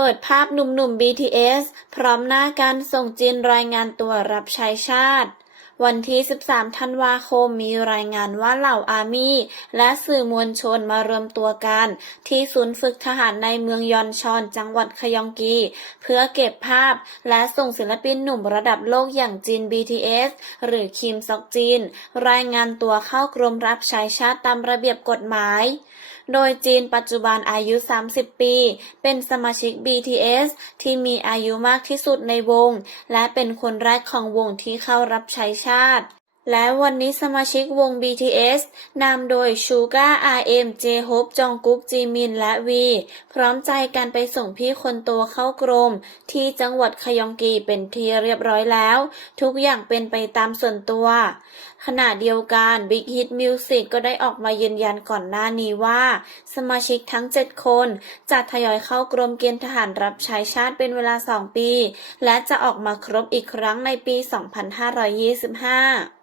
เปิดภาพหนุ่มๆ BTS พร้อมหน้ากันส่งจีนรายงานตัวรับใช้ชาติ วันที่ 13 ธันวาคมมีรายงานว่าเหล่าอาร์มี่และสื่อมวลชนมารวมตัวกัน ที่ศูนย์ฝึกทหารในเมืองยอนชอนจังหวัดขยองกี เพื่อเก็บภาพและส่งศิลปินหนุ่มระดับโลกอย่างจีน BTS หรือคิมซอกจีน รายงานตัวเข้ากรมรับใช้ชาติตามระเบียบกฎหมาย โดยจีนปัจจุบันอายุ 30 ปี เป็นสมาชิก BTS ที่มีอายุมากที่สุดในวง และเป็นคนแรกของวงที่เข้ารับใช้ชาติ และวันนี้สมาชิกวง BTS นำโดย Suga RM J-Hope จองกุ๊กจีมินและวีพร้อมใจกันไปส่งพี่คนโตเข้ากรม ที่จังหวัดขยองกีเป็นที่เรียบร้อยแล้ว ทุกอย่างเป็นไปตามส่วนตัว ขณะเดียวกัน Big Hit Music ก็ได้ออกมายืนยันก่อนหน้านี้ว่า สมาชิกทั้ง 7 คนจะทยอยเข้ากรมเกณฑ์ทหารรับใช้ชาติเป็นเวลา 2 ปี และจะออกมาครบอีกครั้งในปี 2525